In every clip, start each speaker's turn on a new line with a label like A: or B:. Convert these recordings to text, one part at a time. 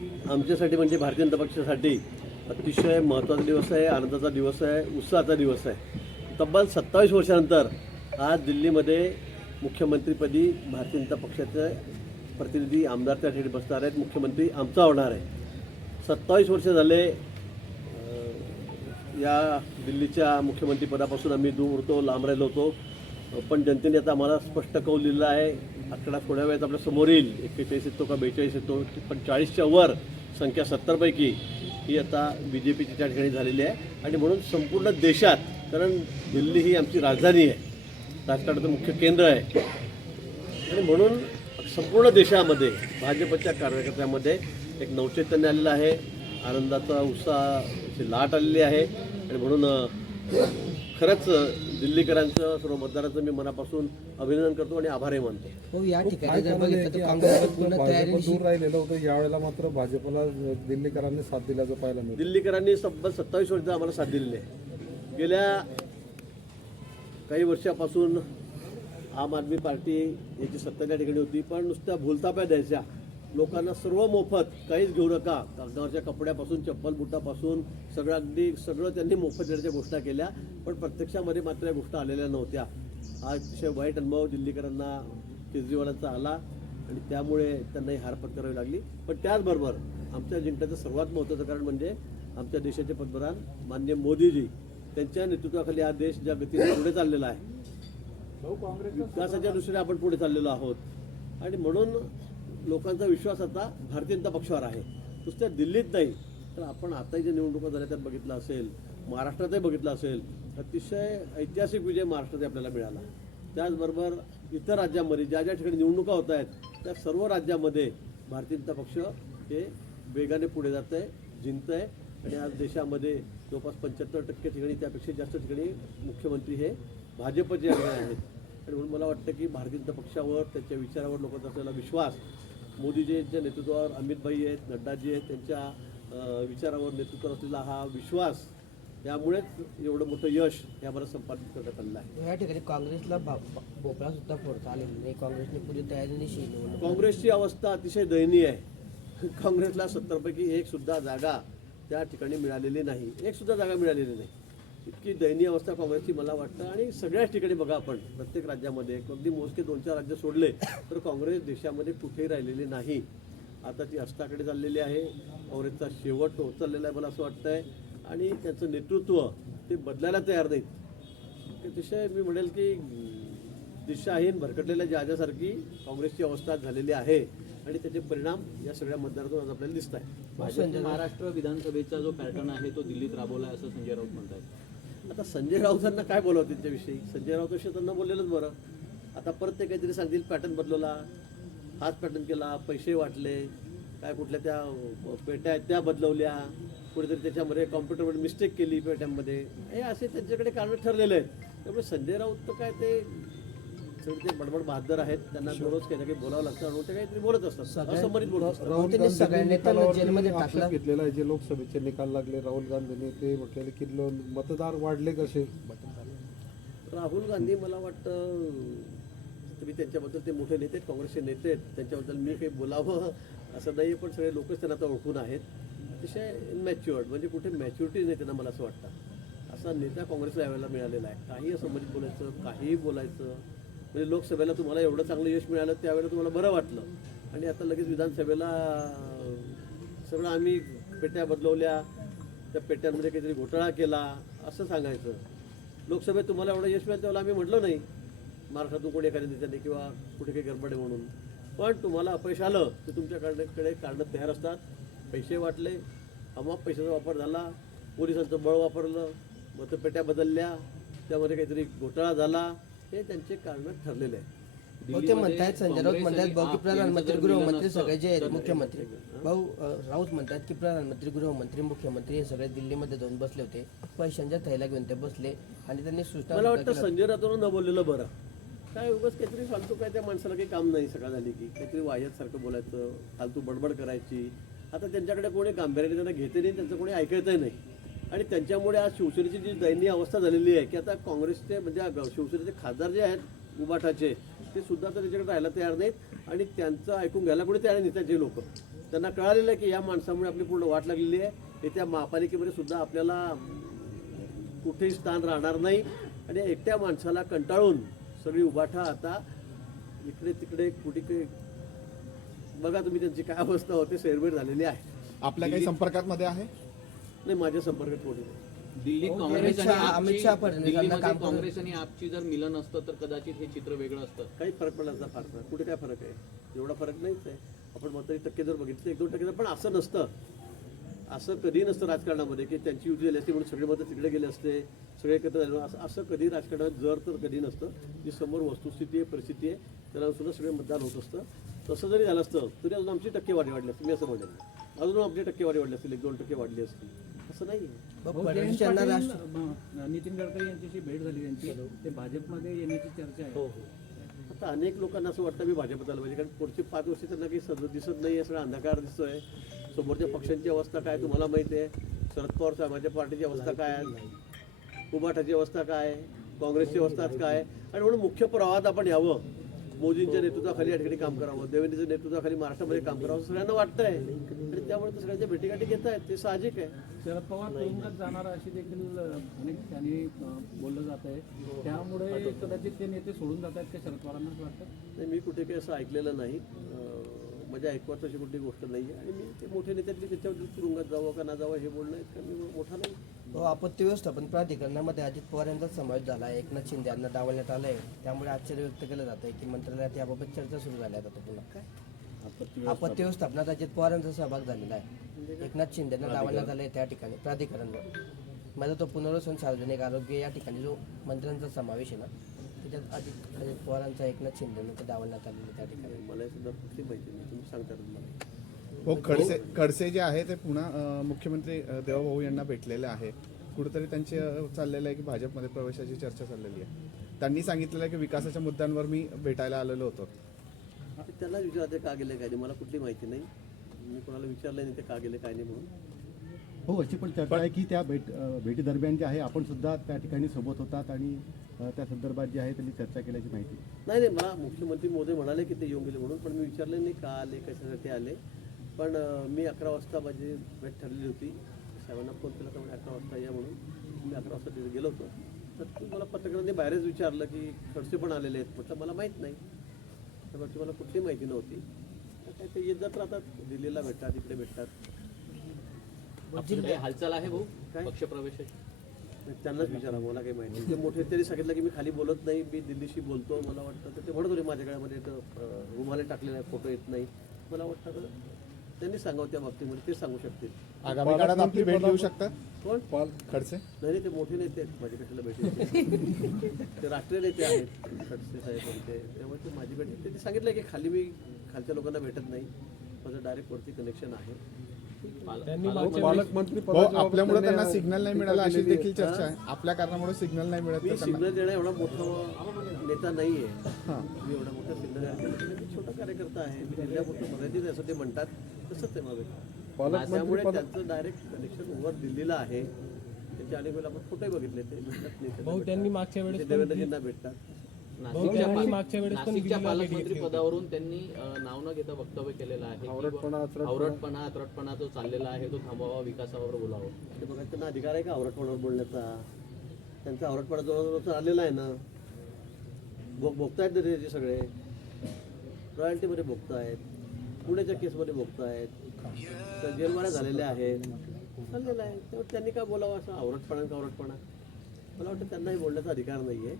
A: आमच्यासाठी म्हणजे भारतीय जनता पक्षासाठी अतिशय महत्त्वाचा दिवस आहे आनंदाचा दिवस आहे उत्साहाचा दिवस आहे. तब्बल सत्तावीस वर्षानंतर आज दिल्लीमध्ये मुख्यमंत्रीपदी भारतीय जनता पक्षाचे प्रतिनिधी आमदार त्या ठिकाणी बसणार आहेत. मुख्यमंत्री आमचा होणार आहे. सत्तावीस वर्ष झाले या दिल्लीच्या मुख्यमंत्रीपदापासून आम्ही दूर होतो लांब राहिलो होतो. पण जनतेने आता आम्हाला स्पष्ट कौल दिलेला आहे आकडा थोड्या वेळात आपल्यासमोर येईल. एक्केचाळीस येतो का बेचाळीस येतो? पण चाळीसच्या वर संख्या सत्तरपैकी ही आता बी जे पीची त्या ठिकाणी झालेली आहे. आणि म्हणून संपूर्ण देशात कारण दिल्ली ही आमची राजधानी आहे राजकारणाचं मुख्य केंद्र आहे. आणि म्हणून संपूर्ण देशामध्ये भाजपच्या कार्यकर्त्यामध्ये एक नवचैतन्य आलेलं आहे. आनंदाचा उत्साहाची लाट आलेली आहे. आणि म्हणून खरंच दिल्लीकरांचं सर्व मतदारांचं मी मनापासून अभिनंदन करतो आणि आभारही मानतो.
B: हो या
C: खूप
B: ठिकाणी
C: काय
B: जर
C: झालेलं आहे
B: बघितलं
C: की
B: तर
C: आमच्या
B: काँग्रेस पूर्ण
C: भाजप
B: तयारी
C: दूर राहिलेलं होतं यावेळेला मात्र भाजपला दिल्लीकरांनी साथ दिल्याचं पाहायला मिळतं.
A: दिल्लीकरांनी तब्बल सत्तावीस वर्ष आम्हाला साथ दिलेली आहे. गेल्या काही वर्षापासून आम आदमी पार्टी याची सत्ता त्या ठिकाणी होती पण नुसत्या भूलताप्या द्यायच्या. लोकांना सर्व मोफत काहीच घेऊ नका. कागदावरच्या कपड्यापासून चप्पल बुटापासून सगळं अगदी सगळं त्यांनी मोफत देण्याच्या घोषणा केल्या पण प्रत्यक्षामध्ये मात्र या गोष्टी आलेल्या नव्हत्या. हा अतिशय वाईट अनुभव दिल्लीकरांना केजरीवालांचा आला आणि त्यामुळे त्यांनाही हार पत्करावी लागली. पण त्याचबरोबर आमच्या जिंकण्याचं सर्वात महत्त्वाचं कारण म्हणजे आमच्या देशाचे पंतप्रधान माननीय मोदीजी त्यांच्या नेतृत्वाखाली हा देश ज्या गतीने पुढे चाललेला आहे. विकासाच्या दृष्टीने आपण पुढे चाललेलो आहोत. आणि म्हणून लोकांचा विश्वास आता भारतीय जनता पक्षावर आहे. नुसत्या दिल्लीत नाही तर आपण आताही ज्या निवडणुका झाल्या त्यात बघितलं असेल महाराष्ट्रातही बघितलं असेल अतिशय ऐतिहासिक विजय महाराष्ट्रात आपल्याला मिळाला. त्याचबरोबर इतर राज्यांमध्ये ज्या ज्या ठिकाणी निवडणुका होत आहेत त्या सर्व राज्यामध्ये भारतीय जनता पक्ष हे वेगाने पुढे जात आहे जिंकत आहे आणि आज देशामध्ये जवळपास पंच्याहत्तर टक्के ठिकाणी त्यापेक्षा जास्त ठिकाणी मुख्यमंत्री हे भाजपचे आहेत. आणि म्हणून मला वाटतं की भारतीय जनता पक्षावर त्याच्या विचारावर लोकांचा असलेला विश्वास मोदीजींच्या नेतृत्वावर अमितभाई आहेत नड्डाजी आहेत त्यांच्या विचारावर नेतृत्वावर असलेला हा विश्वास यामुळेच एवढं मोठं यश यामध्ये संपादित करण्यात आलेलं आहे.
B: या ठिकाणी काँग्रेसला भोपळा सुद्धा फोडता. आलेला नाही काँग्रेसने पुरी तयारी निवडणूक
A: काँग्रेसची अवस्था अतिशय दयनीय आहे. काँग्रेसला सत्तरपैकी एक सुद्धा जागा त्या ठिकाणी मिळालेली नाही. एक सुद्धा जागा मिळालेली नाही. इतकी दयनीय अवस्था काँग्रेसची मला वाटतं. आणि सगळ्याच ठिकाणी बघा आपण प्रत्येक राज्यामध्ये अगदी मोजके दोन चार राज्य सोडले तर काँग्रेस देशामध्ये कुठेही राहिलेली नाही. आता ती अस्ताकडे चाललेली आहे. काँग्रेसचा शेवट होत चाललेला आहे मला असं वाटतंय. आणि त्यांचं नेतृत्व ते बदलायला तयार नाहीत. अतिशय मी म्हणेल की दिशा दिशाहीन भरकटलेल्या जहाजासारखी काँग्रेसची अवस्था झालेली आहे. आणि त्याचे परिणाम या सगळ्या मतदारातून आज आपल्याला दिसत आहे
D: महाराष्ट्र विधानसभेचा जो पॅटर्न आहे तो दिल्लीत राबवला आहे असं संजय राऊत म्हणतात
A: आता संजय राऊतांना काय बोलावं त्यांच्याविषयी? संजय राऊत त्यांना बोललेलंच बरं. आता परत ते काहीतरी सांगतील पॅटर्न बदलवला हाच पॅटर्न केला पैसे वाटले. काय कुठल्या त्या पेट्या आहेत त्या बदलवल्या. कुठेतरी त्याच्यामध्ये कॉम्प्युटरमध्ये मिस्टेक केली पेट्यांमध्ये. हे असे त्यांच्याकडे कारणं ठरलेले आहेत. त्यामुळे संजय राऊत तर काय ते सगळे ते बडबड बहादर आहेत. त्यांना दररोज काही ना काही बोलावं लागतं आणि ते काहीतरी बोलत असतात. असंमरित बोलत असतात.
C: राहुल
B: त्यांनी सगळ्या
C: गांधींनी
B: नेत्यांना
C: निकालावर
B: जेलमध्ये
C: आक्षेप
B: टाकलं.
C: घेतलेला आहे जे लोकसभेचे निकाल लागले राहुल गांधींनी ते म्हटलेले की लो- मतदार वाढले कसे?
A: राहुल गांधी मला वाटतं तुम्ही त्यांच्याबद्दल ते मोठे नेते आहेत काँग्रेसचे नेते आहेत. त्यांच्याबद्दल मी काही बोलावं असं नाही पण सगळे लोकच त्यांना आता ओळखून आहेत. अतिशय इनमॅच्युअर्ड म्हणजे कुठे मॅच्युरिटी नाही त्यांना मला असं वाटतं. असा नेता काँग्रेसला यावेळेला मिळालेला आहे. काही असं म्हणजे बोलायचं काहीही बोलायचं. म्हणजे लोकसभेला तुम्हाला एवढं चांगलं यश मिळालं त्यावेळेला तुम्हाला बरं वाटलं. आणि आता लगेच विधानसभेला सगळं आम्ही पेट्या बदलवल्या त्या पेट्यांमध्ये काहीतरी घोटाळा केला असं सांगायचं. लोकसभेत तुम्हाला एवढं यश मिळालं त्यावेळेला आम्ही म्हटलं नाही महाराष्ट्रातून कोणी एखाद्या नेत्याने किंवा कुठे काही गडबड म्हणून. पण तुम्हाला अपयश आलं तर तुमच्याकडे कारणं तयार असतात. पैसे वाटले अमाप पैशाचा वापर झाला पोलिसांचं बळ वापरलं मतपेट्या बदलल्या त्यामध्ये काहीतरी घोटाळा झाला हे त्यांचे कारण ठरलेले आहे.
B: हो ते म्हणतायत संजय राऊत म्हणतात भाऊ की प्रधानमंत्री गृहमंत्री सगळे जे आहेत
A: तर-
B: मुख्यमंत्री. भाऊ राऊत म्हणतात की प्रधानमंत्री गृहमंत्री मुख्यमंत्री हे सगळे दिल्लीमध्ये जाऊन बसले होते. पैशांच्या थैल्या घेऊन ते बसले आणि त्यांनी सूचना
A: मला वाटतं संजय राऊतांना न बोललेलं बरं. काय उगाच काहीतरी फालतू काय त्या माणसाला काही काम नाही सकाळ झाली की. काहीतरी वाह्यासारखं बोलायचं फालतू बडबड करायची. आता त्यांच्याकडे कोणी गांभीर्याने त्यांना घेते नाही त्यांचं कोणी ऐकतही नाही. आणि त्यांच्यामुळे आज शिवसेनेची जी दयनीय अवस्था झालेली आहे की आता काँग्रेसचे म्हणजे शिवसेनेचे खासदार जे आहेत उबाठाचे ते सुद्धा तर त्याच्याकडे राहायला तयार नाहीत आणि त्यांचं ऐकून घ्यायला कोणी तयार नाही त्याचे लोक. त्यांना कळालेलं आहे की या माणसामुळे आपली पूर्ण वाट लागलेली आहे. येत्या महापालिकेमध्ये सुद्धा आपल्याला कुठेही स्थान राहणार नाही. आणि एकट्या माणसाला कंटाळून सगळी उभाठा आता इकडे तिकडे कुठे बघा तुम्ही त्यांची काय अवस्था होते सेरबेर झालेली आहे.
E: आपल्या काही संपर्कात मध्ये आहे?
A: नाही माझ्या संपर्कात कोणी नाही.
B: हो,
D: काँग्रेस
B: अमित
D: आणि
B: शहा- अमित
D: आपची-
B: शहा फडणवीसांना
D: दिल्लीमध्ये
B: काम करून-
D: काँग्रेस आणि आपची जर मिलन असतं तर कदाचित हे चित्र वेगळं असतं.
A: काही फरक पडण्याचा फार नाही कुठे काय फरक आहे? एवढा फरक नाहीच आहे. आपण मतदारी टक्के जर बघितले एक दोन टक्के पण असं नसतं. असं कधी नसतं राजकारणामध्ये की त्यांची युती झाली असती म्हणून सगळे मतं तिकडे गेले असते सगळे एकत्र झाले असं असं कधी राजकारणात जर तर कधी नसतं. जी समोर वस्तुस्थिती आहे परिस्थिती आहे त्याला सुद्धा सगळे मतदान होत असतं. तसं जरी झालं असतं तरी अजून आमची टक्केवारी वाढली असती. मी असं म्हणेन. अजून आमची टक्केवारी वाढली असतील एक दोन टक्के वाढली असती असं नाही
F: नितीन गडकरी यांच्याशी भेट झाली त्यांची ते भाजपमध्ये येण्याची चर्चा आहे.
A: आता अनेक लोकांना असं वाटतं मी भाजपत आलं पाहिजे कारण पुढची पाच वर्ष त्यांना काही सद दिसत नाही आहे सगळा अंधकार दिसतोय. समोरच्या पक्षांची अवस्था काय तुम्हाला माहिती आहे. शरद पवार साहेबांच्या पार्टीची अवस्था काय आहे? अवस्था काय? आहे काँग्रेसची अवस्था आज काय आहे? आणि म्हणून मुख्य प्रवाहात आपण यावं. मोदींच्या नेतृत्वाखाली या ठिकाणी काम करावं देवेंद्रच्या नेतृत्वाखाली महाराष्ट्रामध्ये काम करावं सगळ्यांना वाटतंय. आणि त्यामुळे ते सगळ्यांच्या भेटीगाठी घेत आहेत. ते साहजिक आहे.
F: शरद पवार तुरुंगात जाणार अशी देखील अनेक ठिकाणी अ, बोललं जात आहे. त्यामुळे कदाचित ते नेते सोडून जात आहेत का शरद पवारांना असं वाटतं?
A: नाही मी कुठे काही असं ऐकलेलं नाही. माझ्या ऐकवात अशी कुठली गोष्ट नाही आहे आणि मी ते मोठे नेत्यातली त्याच्यावर तुरुंगात जावं का ना जावं हे बोलणं इतकं मी मोठा नाही.
B: हो आपत्ती व्यवस्थापन प्राधिकरणामध्ये अजित पवार यांचा समावेश झाला आहे. एकनाथ शिंदे यांना डावलण्यात आलंय त्यामुळे आश्चर्य व्यक्त केलं जात आहे की मंत्रालयात याबाबत चर्चा सुरू झाल्या आता पुन्हा काय? आपत्ती व्यवस्थापनात अजित पवार यांचा सहभाग झालेला आहे. एकनाथ शिंदेना डावलण्यात आलंय त्या ठिकाणी प्राधिकरणवर. माझा तो पुनर्वसन सार्वजनिक आरोग्य या ठिकाणी जो मंत्र्यांचा समावेश आहे ना त्याच्यात अजित अजित पवारांचा एकनाथ शिंदेनं ते डावलण्यात आलेलं आहे त्या ठिकाणी.
A: मला सुद्धा कुठली माहिती नाही. तुम्ही सांगता
E: हो खडसे खडसे जे आहे ते पुन्हा मुख्यमंत्री देवाभाऊ यांना भेटलेले आहे. कुठेतरी त्यांचे चाललेलं आहे की भाजपमध्ये प्रवेशाची चर्चा चाललेली आहे. त्यांनी सांगितलेलं आहे की विकासाच्या मुद्द्यांवर मी भेटायला आलेलो होतो.
A: ते त्याला विचारते का गेले काय नाही. मला कुठली माहिती नाही. मी कोणाला विचारलं नाही ते का गेले काय नाही म्हणून.
G: हो अशी पण चर्चा आहे की त्या भेट अ, भेटीदरम्यान जे आहे आपण सुद्धा त्या ठिकाणी सोबत होतात आणि त्या संदर्भात जे आहे त्यांनी चर्चा केल्याची माहिती.
A: नाही नाही. मला मुख्यमंत्री मोदी म्हणाले की ते येऊन गेले म्हणून पण मी विचारले नाही का आले कशासाठी आले. पण मी अकरा वाजता माझी भेट ठरलेली होती. साहेबांना फोन केला तर म्हणे अकरा वाजता या म्हणून. मी अकरा वाजता तिथे गेलो होतो. तर तू मला पत्रकारांनी बाहेरच विचारलं की खडसे पण आलेले आहेत? म्हटलं मला माहीत नाही. त्यावरची मला कुठली माहिती नव्हती. तर काय ते येत जात राहतात. दिल्लीला भेटतात इकडे भेटतात.
D: हालचाल आहे भाऊ?
A: काय?
D: पक्षप्रवेशाची?
A: त्यांनाच विचारा मला काही माहिती नाही. ते मोठे त्यांनी सांगितलं की मी खाली बोलत नाही मी दिल्लीशी बोलतो मला वाटतं. तर ते म्हणत होते माझ्या गळ्यामध्ये एक, अं, रुमाले टाकलेला आहे फोटो येत नाही. मला वाटतं तर त्यांनी सांगावं त्या बाबतीमध्ये ते सांगू शकतील.
E: आगामी काळात आपली भेट घेऊ शकतात
A: कोण?
E: पॉल खडसे.
A: नाही नाही, ते मोठे नेते आहेत माझे कशाला भेटी ते राष्ट्रीय नेते आहेत खडसे साहेब ते त्यामुळे ते माझी भेट त्यांनी सांगितलं की खाली मी खालच्या लोकांना भेटत नाही. माझं डायरेक्ट वरती कनेक्शन आहे.
C: पालकमंत्री
E: हो आपल्यामुळे त्यांना सिग्नल नाही मिळाला अशी. देखील चर्चा आहे. आपल्या कारणामुळे सिग्नल नाही मिळत
A: मी
E: तर त्यांना
A: सिग्नल देणं एवढा मोठा नेता नाही आहे.
E: हां.
A: मी एवढा मोठा सिग्नल मी छोटा कार्यकर्ता आहे. मी जिल्ह्यापुरतं मर्यादित आहे असं ते म्हणतात. तसंच आहे माझं.
C: पालकमंत्री
A: त्यामुळे
C: पद
A: त्यांचं डायरेक्ट कनेक्शन वर दिल्लीला आहे. त्याचे अनेक वेळेला आपण फोटोही बघितले ते. भेटतात नेत्यांना
H: भाऊ त्यांनी. मागच्या वेळेस
A: देवेंद्रजींना भेटतात.
D: नाशिकच्या
H: त्यांनी
D: पा-
H: मागच्या वेळेस पण
D: नाशिकच्या
H: दिल्लीला भेटी
D: पालकमंत्री
H: होती.
D: पदावरून त्यांनी अं, नाव न घेता वक्तव्य केलेलं आहे की
C: आवरटपणा, अत्रटपणा.
D: आवरटपणा अत्रटपणा जो चाललेला आहे तो थांबवावा विकासावर बोलावं.
A: ते बघा त्यांना अधिकार आहे का आवरटपणावर बोलण्याचा? त्यांचा आवरटपणा जवळजवळ आलेला आहे ना. भोग भोगतायत ना त्याचे सगळे? रॉयल्टीमध्ये भोगतायत पुण्याच्या केसमध्ये भोगतायत तर जेलमाऱ्या झालेल्या आहेत. चाललेलं आहे. त्यामुळे त्यांनी काय बोलावं असं आवरटपणा का आवरटपणा मला वाटतं त्यांनाही बोलण्याचा अधिकार नाही आहे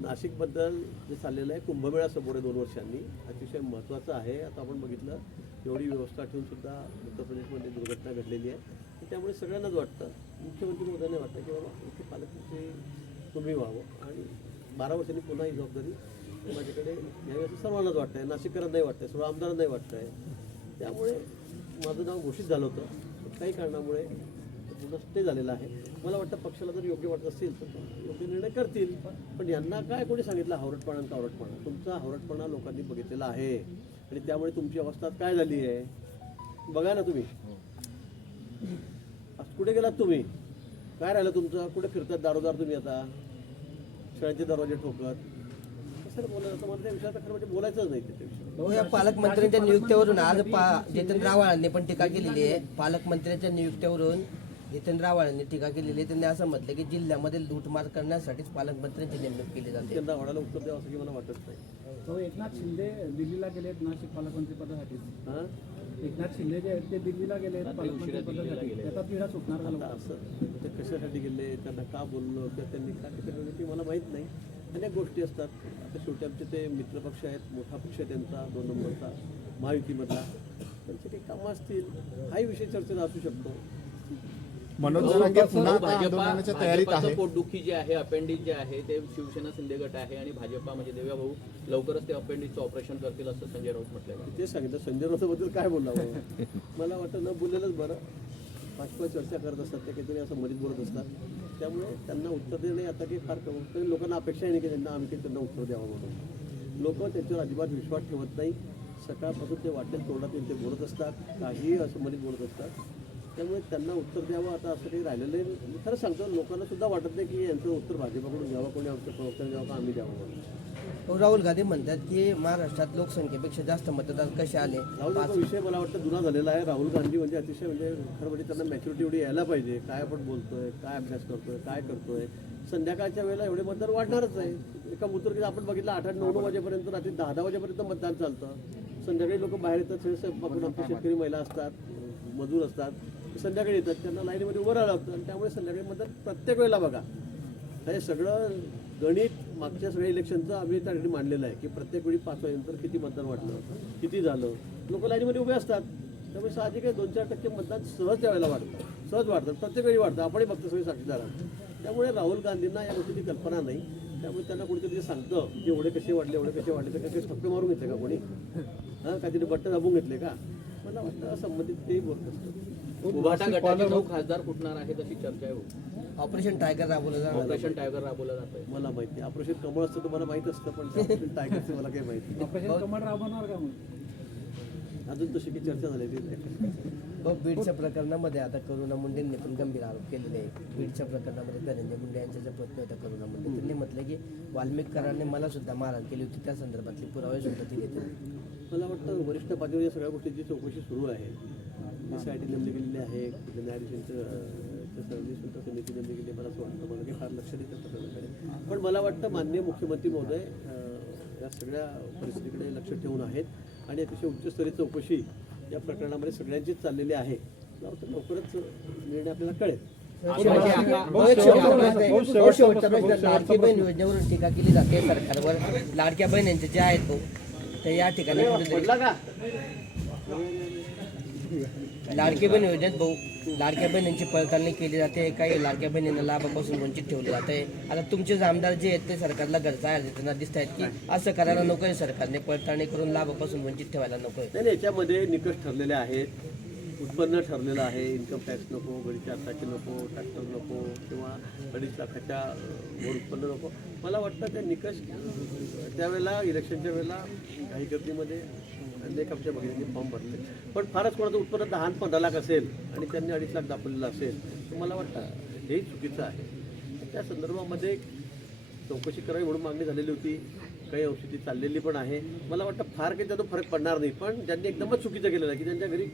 A: नाशिकबद्दल जे चाललेलं आहे कुंभमेळा समोर आहे दोन वर्षांनी. अतिशय महत्त्वाचं आहे. आता आपण बघितलं एवढी व्यवस्था ठेवून सुद्धा उत्तर प्रदेशमध्ये दुर्घटना घडलेली आहे. त्यामुळे सगळ्यांनाच वाटतं. मुख्यमंत्री मोदयांना वाटतं की बाबा इथे पालकमंत्री तुम्ही व्हावं. आणि बारा वर्षांनी पुन्हा ही जबाबदारी माझ्याकडे घ्यावी असं सर्वांनाच वाटतं आहे नाशिककरांनाही वाटतं आहे सर्व आमदारांनाही वाटतं आहे त्यामुळे माझं नाव घोषित झालं होतं. काही कारणामुळे ते पूर्ण स्टे झालेलं आहे. मला वाटतं पक्षाला जर योग्य वाटत असेल तर ते योग्य निर्णय करतील. पण यांना काय कोणी सांगितलं? हावरटपणा आणि कावरटपणा. तुमचा हावरटपणा लोकांनी बघितलेला आहे. आणि त्यामुळे तुमची अवस्था काय झाली आहे? बघा ना तुम्ही. कुठे गेलात तुम्ही? काय राहिलं तुमचं? कुठे फिरतात दारोदार तुम्ही आता? शाळेचे दरवाजे ठोकत कसं बोलत आता मला त्या विषयात खरं म्हणजे बोलायचंच नाही
B: हो या पालकमंत्र्यांच्या नियुक्तीवरून आज पा जितेंद्र आव्हाडांनी पण टीका केलेली आहे. पालकमंत्र्यांच्या नियुक्तीवरून जितेंद्र आव्हाडांनी टीका केलेली आहे. त्यांनी असं म्हटलं की जिल्ह्यामध्ये लूटमार करण्यासाठीच पालकमंत्र्यांची नेमणूक केली जाते.
A: त्यांना उत्तर द्यावं असं की मला वाटत नाही.
F: तो एकनाथ शिंदे दिल्लीला गेलेत नाशिक पालकमंत्री पदासाठी
A: हां?
F: एकनाथ शिंदे जे आहेत ते दिल्लीला पदासाठी. त्याचा पिढा सुटणार?
A: असं ते कशासाठी गेले त्यांना का बोललो किंवा त्यांनी का केलं ते मला माहीत नाही. अनेक गोष्टी असतात. आता शेवटी आमचे ते मित्रपक्ष आहेत मोठा पक्ष आहे त्यांचा दोन नंबरचा महायुतीमधला. त्यांचे काही कामं असतील हाही विषय चर्चेला असू शकतो.
E: मनोज जरांगे पुन्हा आता आंदोलनाच्या तयारीत
D: भाजपाचं
E: आहे.
D: पोटदुखी जे आहे अपेंडिक्स जे आहे ते शिवसेना शिंदे गट आहे आणि भाजपा म्हणजे देव्या भाऊ. लवकरच ते अपेंडिक्सचं ऑपरेशन करतील असं संजय राऊत म्हटलं
A: ते सांगितलं. संजय राऊताबद्दल काय बोलला मला वाटतं न बोललेलंच बरं. भाजपा चर्चा करत असतात ते काहीतरी असं मरीत बोलत असतात. त्यामुळे त्यांना उत्तर देणे आता काही फार कमी तरी लोकांना अपेक्षा आहे नाही की त्यांना आम्ही त्यांना उत्तर द्यावं म्हणून. लोक त्याच्यावर अजिबात विश्वास ठेवत नाही. सकाळपासून ते वाटेल तोंडात येईल ते बोलत असतात. काहीही असं मरीत बोलत असतात. त्यामुळे त्यांना उत्तर द्यावं आता असं काही राहिलेलं नाही. मी खरं सांगतो लोकांना सुद्धा वाटत नाही की यांचं उत्तर भाजपाकडून घ्यावं कोणी आमच्या प्रवक्त्याने द्यावं का आम्ही द्यावं?
B: हो, राहुल गांधी म्हणतात की महाराष्ट्रात लोकसंख्येपेक्षा जास्त मतदार कसे आले?
A: राहुल गांधी विषय मला वाटतं जुना झालेला आहे. राहुल गांधी म्हणजे अतिशय म्हणजे खरं म्हणजे त्यांना मॅच्युरिटी एवढी यायला पाहिजे. काय आपण बोलतोय काय अभ्यास करतोय काय करतोय? संध्याकाळच्या वेळेला एवढे मतदार वाढणारच आहे. एका मुतुर्गीत आपण बघितलं आठ आठ नऊ नऊ वाजेपर्यंत रात्री दहा दहा वाजेपर्यंत मतदान चालतं. संध्याकाळी लोक बाहेर येतात सगळे आमचे शेतकरी महिला असतात मजूर असतात. संध्याकाळी येतात त्यांना लाईनीमध्ये उभं राहावं लागतं आणि त्यामुळे संध्याकाळी मतदान प्रत्येक वेळेला बघा. हे सगळं गणित मागच्या सगळ्या इलेक्शनचं आम्ही त्या ठिकाणी मांडलेलं आहे की प्रत्येक वेळी पाच वाजेनंतर किती मतदान वाटलं किती झालं. लोक लाईनीमध्ये उभे असतात त्यामुळे साहजिक दोन चार टक्के मतदान सहज त्यावेळेला वाढतं सहज वाढतं प्रत्येक वेळी वाढतं. आपणही बघतो सगळे साक्षीदार त्यामुळे राहुल गांधींना या गोष्टीची कल्पना नाही. त्यामुळे त्यांना कुठेतरी सांगतं की एवढे कसे वाढले एवढे कसे वाढले तर काही ठप्पे मारून घेतले का कोणी? हां काहीतरी बट्ट दाबून घेतले का? मला वाटतं संबंधित तेही बोलत असतं
D: उभाटा गटाचे नऊ खासदार फुटणार आहेत अशी चर्चा आहे हो.
B: ऑपरेशन टायगर राबवलं जाणार
D: ऑपरेशन टायगर राबवलं जात आहे
A: मला माहिती आहे ऑपरेशन कमळ असतं तर मला माहीत असतं पण टायगरचं मला काही माहिती.
F: ऑपरेशन कमळ राबवणार का मग
A: अजून तशी काही चर्चा झालेली
B: बीडच्या प्रकरणामध्ये आता करुणा मुंडेंनी पण गंभीर आरोप केलेले बीडच्या प्रकरणामध्ये धनंजय मुंडे यांच्या ज्या पत्नी होत्या करुणा मुंडे त्यांनी म्हटलं की वाल्मिकरांनी मला सुद्धा मारहाण केली होती. त्या संदर्भातली पुरावे सुद्धा दिले त्यांनी
A: मला वाटतं वरिष्ठ पातळीवर या सगळ्या गोष्टींची चौकशी सुरू आहे. एस आय टी नेमली गेलेली आहे न्यायाधीशांचं सर्व्हिस समिती नेमली गेली मला असं वाटतं मला काही फार लक्ष देत प्रकरणाकडे पण मला वाटतं माननीय मुख्यमंत्री महोदय या सगळ्या परिस्थितीकडे लक्ष ठेवून आहेत. आणि अतिशय उच्चस्तरीय चौकशी या प्रकरणामध्ये सगळ्यांचीच चाललेली आहे. लवकरच निर्णय आपल्याला कळेल.
B: लाडकी बहीण योजनेवरून टीका केली जाते सरकारवर. लाडक्या बहिणींचे जे आहेत भाऊ तर या ठिकाणी लाडकी बहीण योजनेत भाऊ लाडक्या बहिणींची पडताळणी केली जाते. काही लाडक्या बहिणींना लाभापासून वंचित ठेवले जाते. आता तुमचे आमदार जे आहेत ते सरकारला गरजा देताना दिसत आहेत की असं करायला नको आहे सरकारने. पडताळणी करून लाभापासून वंचित ठेवायला नको आहे.
A: नाही याच्यामध्ये निकष ठरलेले आहेत. उत्पन्न ठरलेलं आहे. इन्कम टॅक्स नको गडीचे अर्थाचे नको ट्रॅक्टर नको किंवा अडीच लाखाच्या वर उत्पन्न नको. मला वाटतं ते निकष त्यावेळेला इलेक्शनच्या वेळेला काही गर्दीमध्ये अनेक आमच्या भगिनींनी फॉर्म भरले पण फारच कोणाचं उत्पन्न दहा पंधरा लाख असेल आणि त्यांनी अडीच लाख दाखवलेलं असेल तर मला वाटतं हेही चुकीचं आहे. त्या संदर्भामध्ये चौकशी करावी म्हणून मागणी झालेली होती. काही औषधी चाललेली पण आहे. मला वाटतं फार काही त्यातून फरक पडणार नाही पण ज्यांनी एकदमच चुकीचं केलेलं आहे की त्यांच्या घरी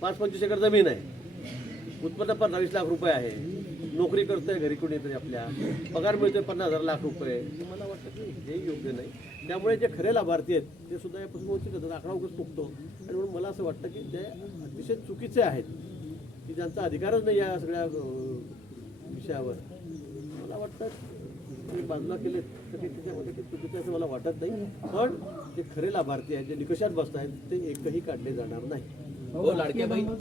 A: पाच पंचवीस एकर जमीन आहे उत्पन्न पंधरावीस लाख रुपये आहे. नोकरी करतोय घरी कोणीतरी आपल्या. पगार मिळतोय पन्नास हजार लाख रुपये. म्हणजे मला वाटतं की हे योग्य नाही. त्यामुळे जे खरे लाभार्थी आहेत ते सुद्धा यापासून वंचित होतात. आकडा उगच चुकतो आणि म्हणून मला असं वाटतं की ते अतिशय चुकीचे आहेत. की ज्यांचा अधिकारच नाही या सगळ्या विषयावर. मला वाटतं बाजूला केले तर ते त्याच्यामध्ये काही चुकीचं असं मला वाटत नाही. पण जे खरे लाभार्थी आहेत जे निकषात बसत आहेत ते एकही काढले जाणार नाही.
D: हो लाडक्या